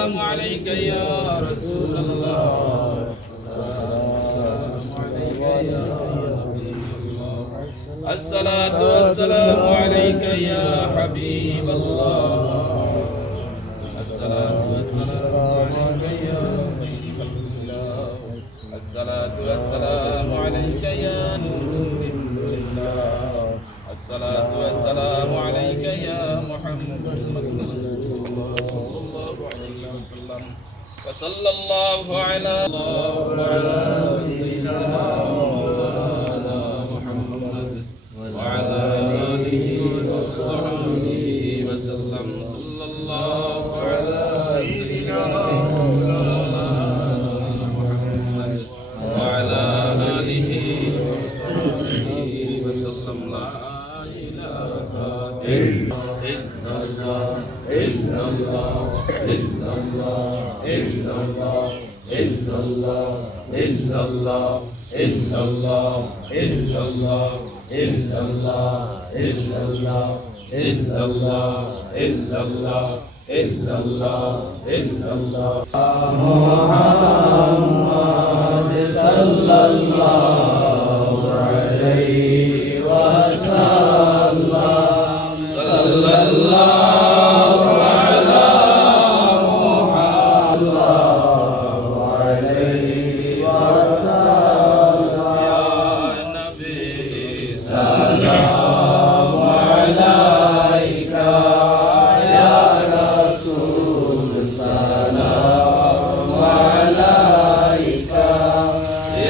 والسلام عليك يا رسول الله الصلاة والسلام عليك يا حبيب الله الصلاة والسلام عليك يا حبيب الله الصلاة والسلام عليك يا نور الله الصلاة والسلام عليك يا محمد رسول الله صلى الله عليه وسلم وصلى الله على سيدنا محمد وعلى آله وصحبه وسلم صلى الله على سيدنا مولانا محمد وعلى آله وصحبه وسلم لا إله إلا الله إلا الله إلا الله إلا الله إلا الله إلا الله إلا الله إلا الله إلا الله إلا الله إلا الله إلا الله إلا الله إلا الله محمد صلى الله عليه وسلم صلى الله على محمد عليه وسلم يا نبي سلام عليك يا رسول سلام عليك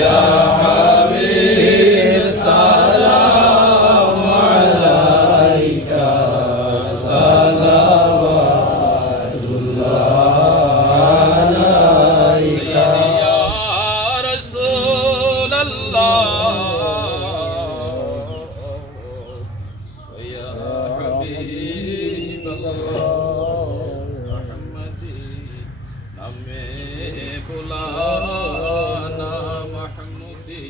يا حبيب سلام عليك صلوات الله عليك يا رسول الله يا حبيب الله محمدي हमें बुलाना महमूदी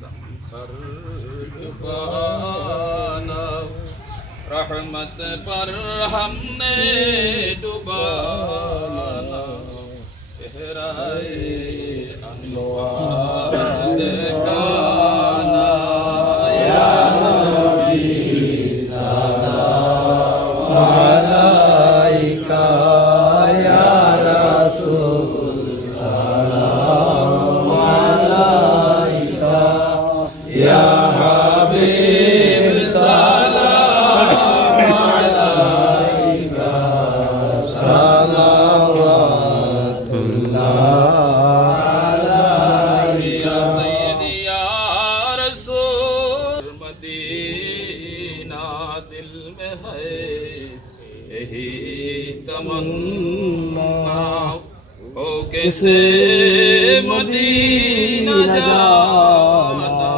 संकर जुबाना रहमत पर हमने डुबाना चेहराए अनवार दिखाना या नबी सलाम अलैका या रसूल सलाम अलैका या हबीब सलाम अलैका सलावतुल्लाह अलैका सय्यदी या रसूल मदीना दिल में है यही तमन्ना हो कैसे मदीना जाना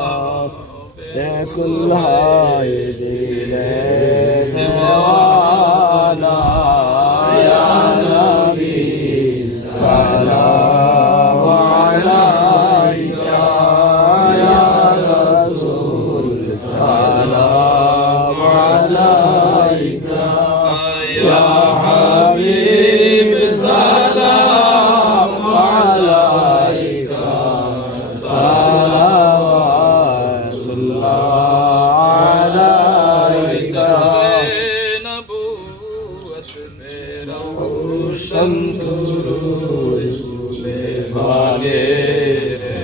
बेकुल हाय दिले दीवाना या नबी सलाम अलैका या रसूल सलाम अलैका या हबीब सलाम अलैका सलावतुल्लाह अलैका नबूवत में रोशन दुरूद वाले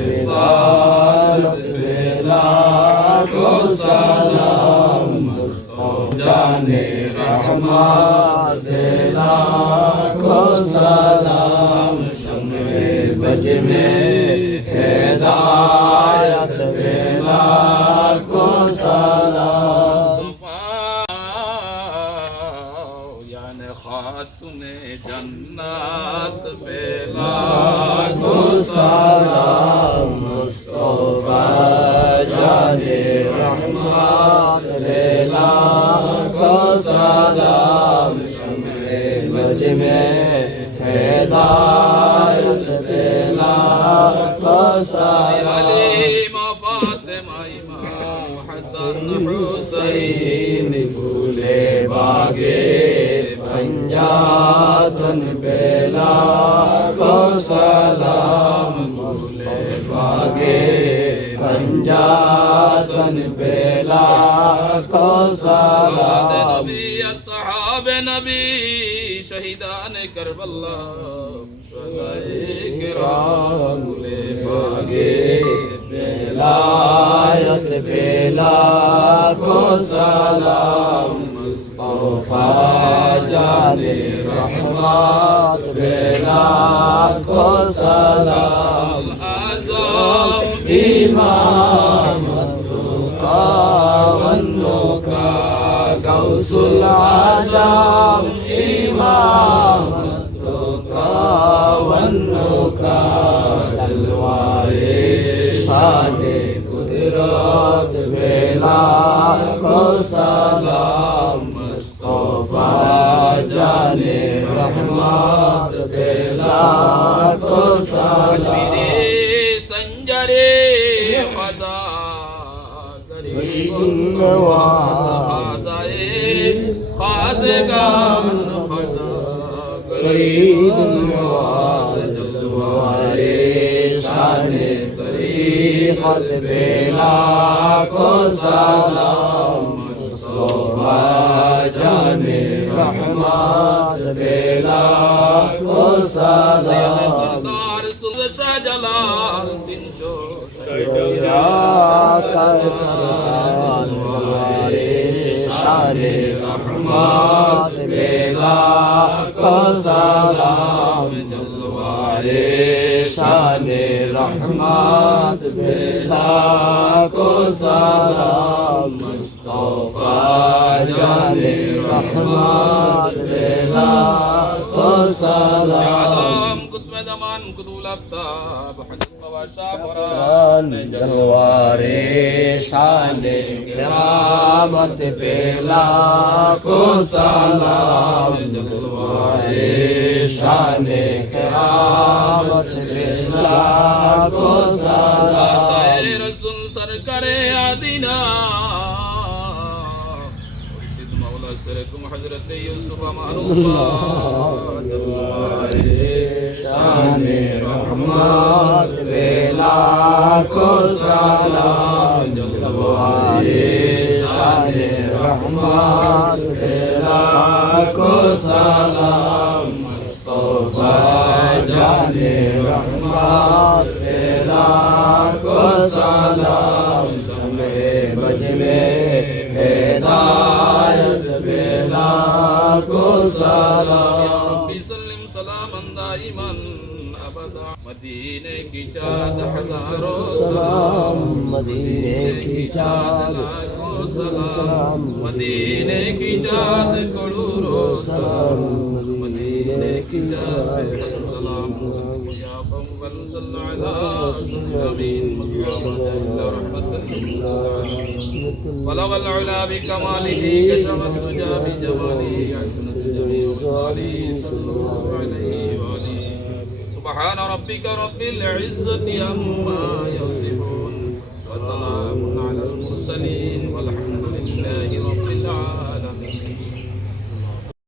रिसालत में लाखों सलाम जाने रहमत लाखों सलाम शम्मे बज में हिदायत लाखों सलाम याने खातूने जन्नत पे लाखों सलाम मुस्तफा जाने रहमत लाखों सलाम शम्मे बज में हिदायत लाखों सलाम फातिमा इमाम हसन हुसैन फूले बागे पंजातन बेला बेला को सलाम नबी असहाब नबी शहीदान करबला बेलायत बेला को सलाम मुस्तफा जाने रहमत बेला को सलाम आज़म इमाम का वन्नो का गौसुल आज़म इमाम का तलवारे शाने कुदरत बेला को सलाम मुस्तफा जाने रहमत बेला को सलाम संजरे खदा खाज़गान शाने तरीक़त बेला को सलाम मुस्तफा जाने रहमत बेला को सलाम सरदार शाह जलाल दिन शो शाने रहमत बेला को सलाम जलवारे शाने रहमत बेला को सलाम मुस्तफा जाने रहमत बेला को सलाम कुतुब ज़मान कुतुल आफ्ताब हस्ब व शाफरान जलवारे शाने करामत बेला को सलाम जलवारे शाने करामत बेला को सलाम रसूल सरकारे आदिना मुर्शिद मौला सरकुम हजरत यूसुफ अमानुल्लाह जलवारे शाने रहमत बेला को सलाम जलवारे शाने रहमत बेला को सलाम मुस्तफा जाने रहमत बेला को सलाम शमे बज में हिदायत बेला को सलाम बिसल्लिम सलामन दाइमन अबदा मदीने की चाँद हजारों सलाम मदीने की चाँद सलाम मदीने की चाँद करोड़ों सलाम मदीने की चाँद सलाम या अव्वल सल्लल्लाहु अलैहि वसल्लम बलग अल-उला बिकमालिही कशफत दुजा बिजमालिही हसनत जमीउ ख़सालिही सल्लल्लाहु अलैहि व आलिहि सुब्हान रब्बिका रब्बिल इज़्ज़ति अम्मा यसिफून